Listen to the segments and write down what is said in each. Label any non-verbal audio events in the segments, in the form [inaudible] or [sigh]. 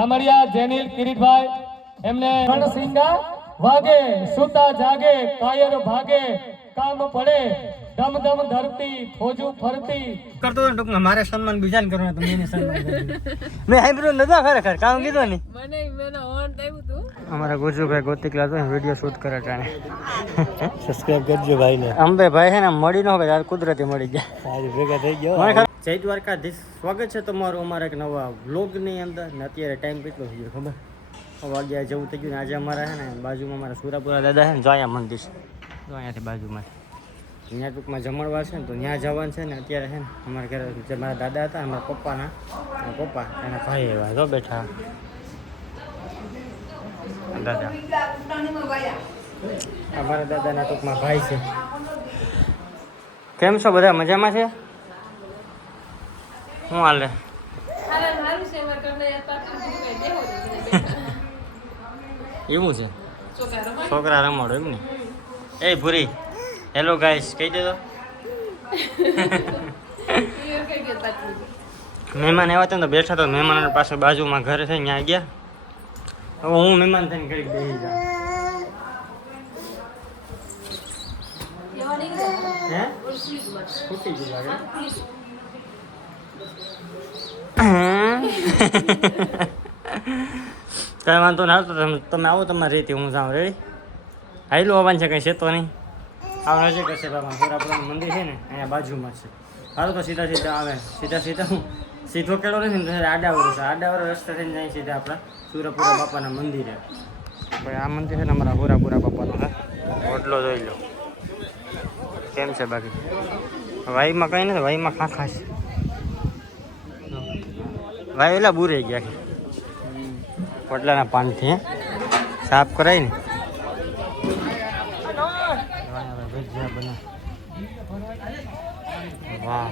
કામડિયા જેનિલ કિરીટભાઈ એમને રણસિંગા વાગે સુતા જાગે કાયર ભાગે કામ પડે ધમ ધમ ધરતી ખોજુ ફરતી. કરતો હતો ટૂંકમાં મારે સન્માન બીજાને કરવાનું હતું, મેં એને સન્માન. મેં સાંભળ્યું નતા ખરેખર કામ કીધું ને મને મેનો ઓન થયું તું. અમારા ગુજુભાઈ ગોતિકલા તો વીડિયો શૂટ કરે ટાણે. સબસ્ક્રાઇબ કરજો ભાઈને. અંબે ભાઈ હે ને મળી ન હોય કુદરતી મળી ગયા સારી ભેગા થઈ ગયો. જય દ્વારકાધીશ. સ્વાગત છે તમારું અમારા એક નવા વ્લોગની અંદર. ને અત્યારે ટાઈમ કેટલો થઈ ગયો ખબર? વાગ્યા જેવું થઈ ગયું ને આજે અમારા છે ને, બાજુમાં અમારા સુરાપુરા દાદા છે ને, જો અહીંયા મંદિર અહીંયાથી બાજુમાં. ત્યાં ટૂંકમાં જમણવા છે ને, તો ત્યાં જવાનું છે ને, અત્યારે છે ને, અમારા ઘરે જે મારા દાદા હતા, અમારા પપ્પાના પપ્પા, એના ભાઈ એવા, જો બેઠા. દાદા. અમારા દાદાના ટૂંકમાં ભાઈ છે. કેમ છો બધા? મજામાં છે? શું હાલે? એવું છે? છોકરા રમાડો એમ ને? એ ભૂરી હેલો ગાઈસ કહી દેજો. મહેમાન આવ્યા હતા ને તો બેઠા તો મહેમાન પાસે બાજુમાં ઘરે છે ત્યાં ગયા. હવે હું મહેમાન થઈને ઘડી બેસી જાઉં. હે? ખૂટી ગયું લાગે. [laughs] કઈ વાંધો ના આવતો, તમે તમે આવો તમારી રીતે, હું જાઉં રેડી હાઈલું આવવાનું છે, કંઈ છે તો નહીં? આવ હજી કશે બાબા સુરાપુરાનું મંદિર છે ને, અહીંયા બાજુમાં છે. હાલો, તો સીધા સીધા આવે. સીધા સીધા હું સીધો કેળો નથી ને આડાવાળું છે. આડાવાળો રસ્તા થઈને જાય સીધા આપણા સુરપુરા બાપાના મંદિરે. ભાઈ, આ મંદિર છે ને અમારા હુરાપુરા બાપાનું, હા? ઓટલો જોઈ લો. કેમ છે બાકી? વાઈમાં કઈ નથી, વાઈમાં ખાખા છે. વાઈ એલા બુરે ગયા પોટલાના પાનથી સાફ કરાય ને. વાહ.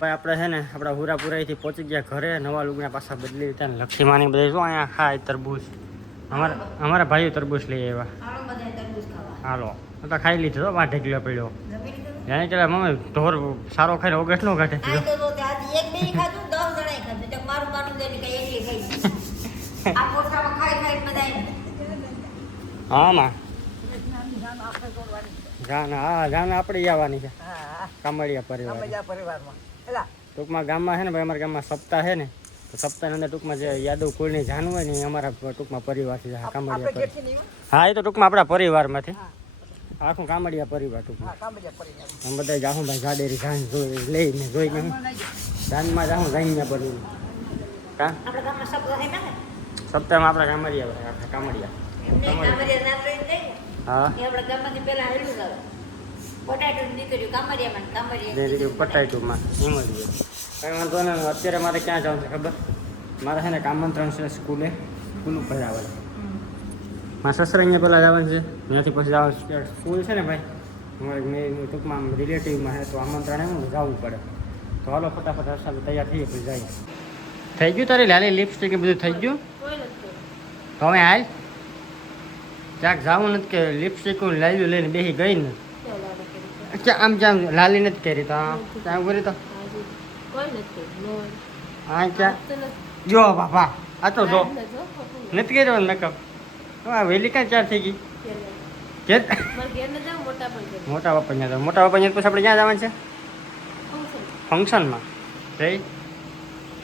ભાઈ, આપણે છે ને, આપણા હુરાપુરાથી પહોંચી ગયા ઘરે, નવા લુગડા પાછા બદલી લીધા ને લક્ષ્મીમાની બધા શું અહીંયા ખાય તરબૂચ. અમારા અમારા ભાઈઓ તરબૂચ લઈ આવ્યા. હાલો, તો ખાઈ લીધો વાઢે કિલો પડ્યો. જાણે કે મમ્મી ઢોર સારો ખાઈને કાઢે. તો તો એક બે ખાધું જણાએ ખાધું. તો મારું કઈ એકલી ખાઈ આ પોતામાં ખાઈ ખાઈ બધા હા માં. જાન હા જાન આપણે આવવાની છે. કામડિયા પરિવાર ટૂંકમાં ગામમાં છે ને ભાઈ અમારા ગામમાં સપ્તાહ છે ને તો સપ્તાહની અંદર ટૂંકમાં જે યાદવ કુળની જાન હોય ને એ અમારા ટૂંકમાં પરિવાર છે. હા, કામડિયા હા એ તો ટૂંકમાં આપણા પરિવારમાંથી. આખું કામડિયા પરિવાર ટૂંકમાં અમે બધા જાહું ભાઈ ગાડેરી ઘાન જોઈ લઈને જોઈને હું જાનમાં જાહું જાઈને બધું કા? ને? સપ્તાહમાં આપણા કામડિયા ભાઈ આખા કામડિયા. ને હા. એ આપણા ગામમાંથી પહેલા હેલું આવે. પોટાટો દીકરીઓ કામરિયામાં ને કામરિયા જે રીતે પટાઈટુમાં એમ જ કંઈ વાંધો નહીં અત્યારે મારે ક્યાં જવાનું છે ખબર? મારે છે ને કામંત્રણ છે સ્કૂલે સ્કૂલ ઉપર જવાનું મારા સસરા અહીંયા પહેલાં જવાનું છે. ત્યાંથી પછી જવાનું સ્કૂલ છે ને ભાઈ? અમારે મેં ટૂંકમાં રિલેટિવમાં છે તો આમંત્રણ એમ જવું પડે. તો હાલો ફટાફટ રસ્તા તૈયાર થઈએ પછી જાય થઈ ગયું તારી લાલી લિપસ્ટિક એ બધું? થઈ ગયું? તો હવે હાલ? ક્યાંક જવું નથી કે લિપસ્ટિક લાલ્યું લઈને બેસી ગઈ ને? આમ જામ લાલી નથી કરી તો? ક્યાં કરી તો? હાજી. કોઈ નથી નો આ ક્યાં? જો બાપા આ તો જો. નથી. કર્યો મેકઅપ આ વહેલી કાંઈ ચાર થઈ ગઈ? કે મોટા મોટા બાપા ત્યાં મોટા બાપા ત્યાં પછી આપણે ક્યાં જવાનું છે? ફંક્શનમાં જઈ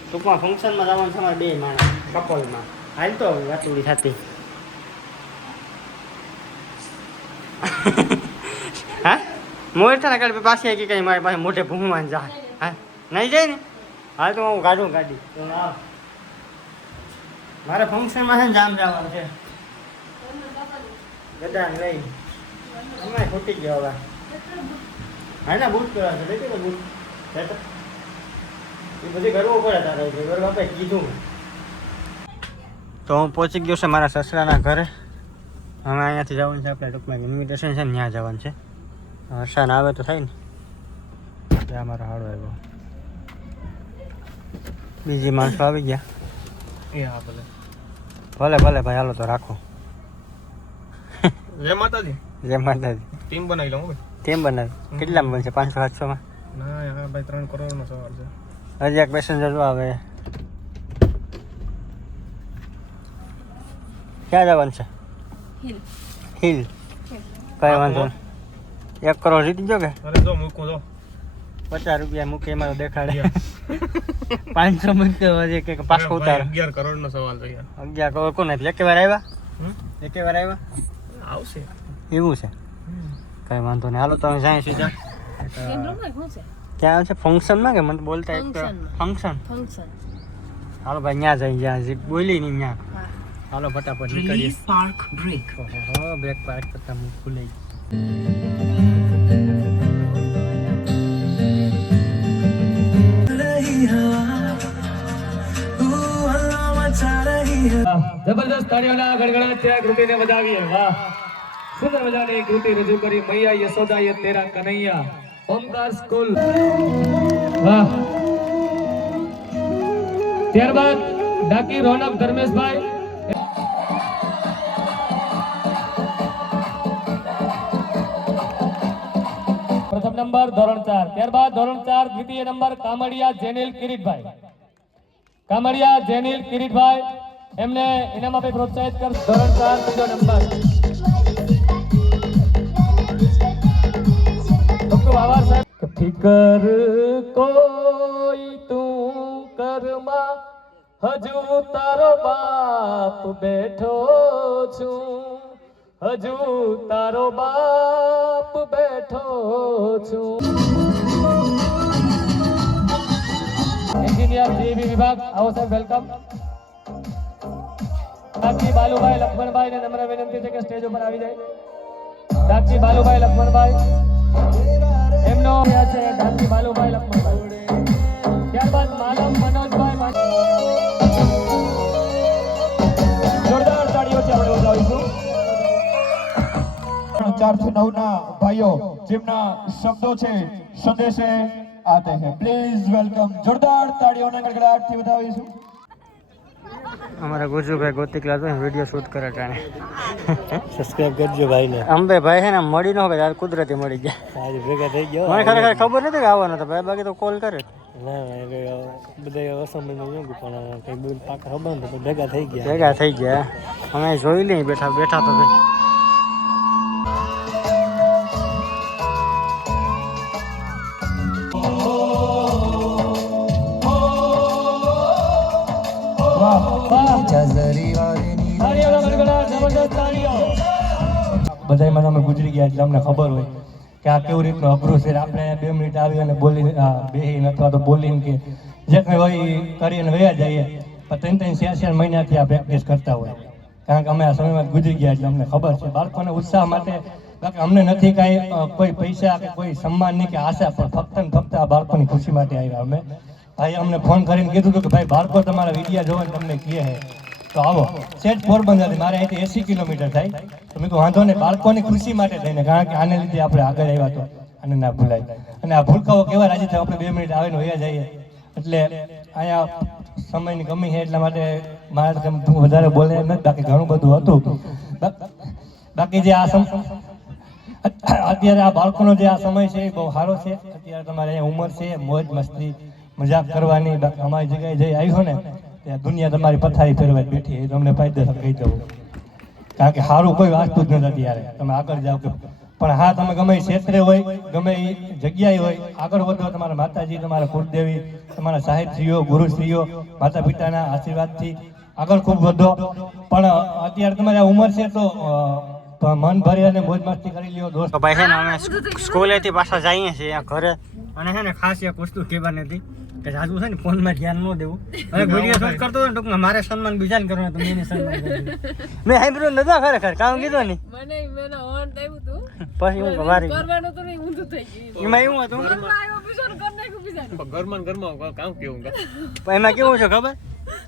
ટૂંકમાં ફંક્શનમાં જવાનું છે અમારે બે માણસ કપલમાં હાલ તો વાતુડી થતી. [laughs] હા? મોર ગાડી પાછી આવી કઈ મારી પાસે મોટે ભૂમવાન જાય હા? નહીં જાય ને? હાલ તો હું કાઢું ગાડી. મારે ફંક્શનમાં છે ને જામ જવાનું છે. બધાને લઈ અમે ખૂટી ગયો હવે. હા ના બૂટ કરવા છે લઈ બૂટ. લેતો. એ બધી કરવું પડે તારે જે ઘર બાપે કીધું. તો હું પહોંચી ગયો છે મારા સસરાના ઘરે. હવે અહીંયાથી જવાનું છે આપણે ટૂંકમાં ઇન્વિટેશન છે ને ત્યાં જવાનું છે. વરસાદ આવે તો થાય ને. ત્યાં મારો હાડો આવ્યો. બીજી માણસો આવી ગયા. એ હા ભલે. ભલે ભલે ભાઈ હાલો તો રાખો. જય માતાજી. જય માતાજી. ટીમ બનાવી લઉં કેમ બનાવી. કેટલામાં બનશે પાંચસો સાતસોમાં? ના યાર ભાઈ ત્રણ કરોડનો સવાલ છે. હજી એક પેસેન્જર આવે. ક્યાં જવાનું છે? હિલ. હિલ કઈ વાંધો નહીં. એક કરોડ જીતી જો કે? અરે જો મૂકું જો. પચાસ રૂપિયા મૂકે એમાં તો દેખાડે. [laughs] પાંચસો મૂકે હજી કે પાછો ઉતારો. અગિયાર કરોડ નો સવાલ છે યાર. અગિયાર કરોડ કોને? એક વાર આવ્યા? હમ? એક વાર આવ્યા? આવશે. એવું છે? કઈ વાંધો નહીં. હાલો તમે જાય સીધા. કેન્દ્રમાં શું છે? ક્યાં છે? ફંક્શનમાં કે મને બોલતા એક ફંક્શન ફંક્શન હાલો ભાઈ ત્યાં જઈ જ્યાં. હજી બોલી નહીં ત્યાં હા. હાલો ફટાફટ નીકળીએ. પાર્ક બ્રેક બ્રેક પાર્ક કરતા હું ભૂલાઈ જબરદસ્ત તાળીઓના ગડગડાટથી ત્યાં કૃતિને બતાવીએ વાહ. સુંદર મજાની કૃતિ રજૂ કરી. મૈયા યશોદાએ તેરા કનૈયા. ઓમકાર સ્કૂલ. વાહ. ત્યારબાદ ડાકી રોનક ધર્મેશભાઈ. પ્રથમ નંબર ધોરણ ચાર. ત્યારબાદ ધોરણ ચાર, દ્વિતીય નંબર કામડિયા જેનિલ કિરીટભાઈ. કામડિયા જેનિલ કિરીટભાઈ, એમને ઇનામ આપી પ્રોત્સાહિત કર ધોરણ ચાર, ત્રીજો નંબર. ફિકર કોઈ તું કરમાં હજુ તારો બાપ બેઠો છું. હજુ તારો બાપ બેઠો છું. એન્જિનિયર જીવી વિભાગ, આવો સાહેબ, વેલકમ. ડાકજી બાલુભાઈ, લક્ષ્મણભાઈ ને નમ્ર વિનંતી છે કે સ્ટેજ ઉપર આવી જાય. ડાકજી બાલુભાઈ, લક્ષ્મણભાઈ. એમનો આ છે ડાકજી બાલુભાઈ લક્ષ્મણભાઈ ત્યારબાદ માલમ મનોજભાઈ મા- જોરદાર તાળીઓથી આપણે વધાવીશું ચાર નવ ના ભાઈઓ જેમના શબ્દો છે, સંદેશે આતે હૈ. પ્લીઝ વેલકમ જોરદાર તાળીઓના ગડગડાટથી વધાવીશું અમારા ગુજુભાઈ ગોતિકલા તો વીડિયો શૂટ કરે ટાણે સબસ્ક્રાઇબ કરજો ભાઈને. અંબે ભાઈ હે ને મળી ન હોય ત્યારે કુદરતી મળી ગયા. આજે ભેગા થઈ ગયો મને ખરેખર ખબર નથી કે આવવાનો તો ભાઈ બાકી તો કોલ કરે. ના ના બધા અસંબંધનું પણ કઈ પાકા ખબર ભેગા થઈ ગયા. ભેગા થઈ ગયા. અમે જોઈ લઈ બેઠા બેઠા તો ભાઈ. તાળીઓ બધામાં તમે ગુજરી ગયા એટલે અમને ખબર હોય કે આ કેવું રીતનું અઘરું છે. આપણે બે મિનિટ આવી અને બોલી બેહીને અથવા તો બોલીને કે જે કંઈ હોય કરીને વયા જઈએ. પણ ત્રણ ત્રણ ચાર ચાર મહિનાથી આ પ્રેક્ટિસ કરતા હોય. કારણ કે અમે આ સમયમાં ગુજરી ગયા એટલે અમને ખબર છે. બાળકોને ઉત્સાહ માટે, બાકી અમને નથી કાંઈ કોઈ પૈસા કે કોઈ સન્માનની કે આશા, પણ ફક્ત ને ફક્ત આ બાળકોની ખુશી માટે આવ્યા અમે. ભાઈ અમને ફોન કરીને કીધું હતું કે ભાઈ, બાળકો તમારા વિડીયા જોવા તમને કહે છે. તો આવો સેટ પોરબંદરથી મારે અહીંથી એસી કિલોમીટર થાય. તો મેં કહ્યું વાંધો નહીં, બાળકોની ખુશી માટે થઈને, કારણ કે આને લીધે આપણે આગળ આવ્યા તો અને ના ભૂલાય. અને આ ભૂલકાઓ કેવા રાજી થાય? આપણે બે મિનિટ આવીને વયા જઈએ. એટલે અહીંયા સમયની કમી છે, એટલા માટે મારે વધારે બોલે એમ બાકી ઘણું બધું હતું. બાકી જે આ અત્યારે આ બાળકોનો જે આ સમય છે એ બહુ સારો છે. અત્યારે તમારે ઉંમર છે મોજ મસ્તી મજાક કરવાની અમારી જગ્યાએ જઈ આવ્યો ને ત્યાં દુનિયા તમારી પથારી ફેરવાઈ બેઠી એ તમને ફાયદેસર કહી દઉં. કારણ કે સારું કોઈ વાંચતું જ નથી ત્યારે તમે આગળ જાઓ કે પણ હા, તમે ગમે ક્ષેત્રે હોય, ગમે એ જગ્યાએ હોય, આગળ વધો. તમારા માતાજી, તમારા કુળદેવી, તમારા સાહેબશ્રીઓ, ગુરુશ્રીઓ માતા પિતાના આશીર્વાદથી આગળ ખૂબ વધો. પણ અત્યારે તમારી ઉંમર છે તો મન ભરી અને મોજ મસ્તી કરી લ્યો, દોસ્ત. ભાઈ છે ને, અમે સ્કૂલેથી પાછા જઈએ છીએ ઘરે. અને છે ને, ખાસ એક વસ્તુ કહેવાની હતી. કે જાજુ છે ને ફોનમાં ધ્યાન ન દેવું. અને વીડિયો શૂટ કરતો હતો ને ટૂંકમાં મારે સન્માન બીજાને કરવાનું તો મેં એને સન્માન. મેં સાંભળ્યું નતા ખરેખર કામ કીધું ને મને મેં ઓન આવ્યું હતું પછી હું વારી કરવાનું તો નહીં ઊંધું થઈ ગયું. એમાં એવું હતું? ઘરમાં ઘરમાં કામ કેવું એમાં કેવું છે ખબર?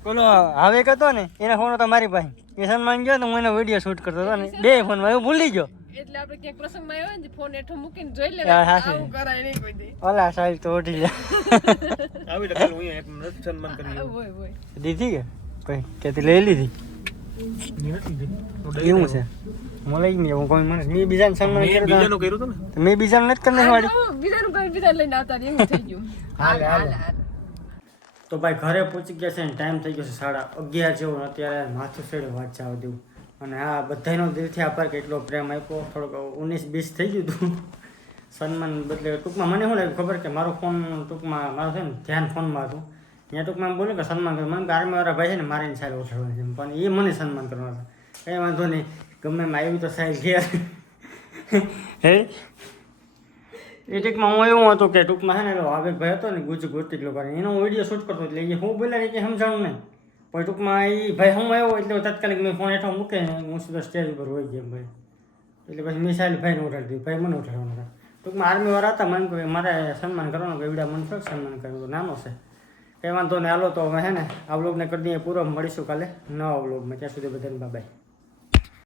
પેલો હવે હતો ને એના ફોન હતો મારી પાસે. એ સન્માન ગયો તો હું એનો વીડિયો શૂટ કરતો હતો ને બે ફોનમાં એવું ભૂલી ગયો. એટલે આપણે ક્યાંક પ્રસંગમાં આવ્યો ને ફોન હેઠો મૂકીને જોઈ લેવા આવું કરાય નહીં કોઈ દી. ઓલા સાહેબ તો ઉઠી ગયા. આવી તો હું એક સન્માન કરી ઓય હોય દીધી કે? કઈ કેતી લઈ લીધી? એવું છે. મલાઈ લઈ હું કોઈ માણસ મેં બીજાને સન્માન કર્યું બીજાનું કર્યું તો ને? મેં બીજાને નથી કરી નાખવાડી બીજાનું કોઈ બીજા લઈને આવતા રહે, એવું થઈ ગયું. હાલે, હાલે. હાલે. તો ભાઈ ઘરે પહોંચી ગયા છે ને ટાઈમ થઈ ગયો છે સાડા અગિયાર જેવો. અત્યારે માથું છેડે વાત ચાવ દેવું અને આ બધાનો દિલથી આભાર કે એટલો પ્રેમ આપ્યો. થોડોક ઉન્નીસ બીસ થઈ ગયું હતું. સન્માન બદલે ટૂંકમાં મને શું લાગ્યું ખબર કે મારો ફોન ટૂંકમાં મારું છે ને ધ્યાન ફોનમાં હતું. ત્યાં ટૂંકમાં બોલ્યું કે સન્માન કર્યું મને આર્મીવાળા ભાઈ છે ને મારીને સાહેબ ઉઠાડવાનું છે પણ એ મને સન્માન કરવાના હતા. કંઈ વાંધો નહીં. ગમે એમ આવ્યું તો સાહેબ ઘેર. હે? એ ટૂંકમાં હું એવું હતું કે ટૂંકમાં છે ને ભાવેક ભાઈ હતો ને ગુજ ગુજતી લોકો એનો હું વીડિયો શૂટ કરતો એટલે એ હું બોલ્યા કે સમજાણું નહીં. પણ ટૂંકમાં એ ભાઈ હું આવ્યો એટલે તાત્કાલિક મેં ફોન હેઠો મૂકે હું સીધો સ્ટેજ ઉપર હોય ગયો ભાઈ. એટલે પછી મેં સાહેબ ભાઈને ઉઠાડી દીધું. ભાઈ મને ઉઠાડવાના હતા ટૂંકમાં આર્મીવાળા હતા, મને કહ્યું મારે સન્માન કરવાનું કે એવડા મને થોડુંક સન્માન કરવું નાનો છે. કંઈ વાંધો નહીં, હાલો તો હવે હે ને, આ વ્લોગને કરી દઈએ પૂરો. મળીશું કાલે નવા વ્લોગમાં ત્યાં સુધી બધાને બાય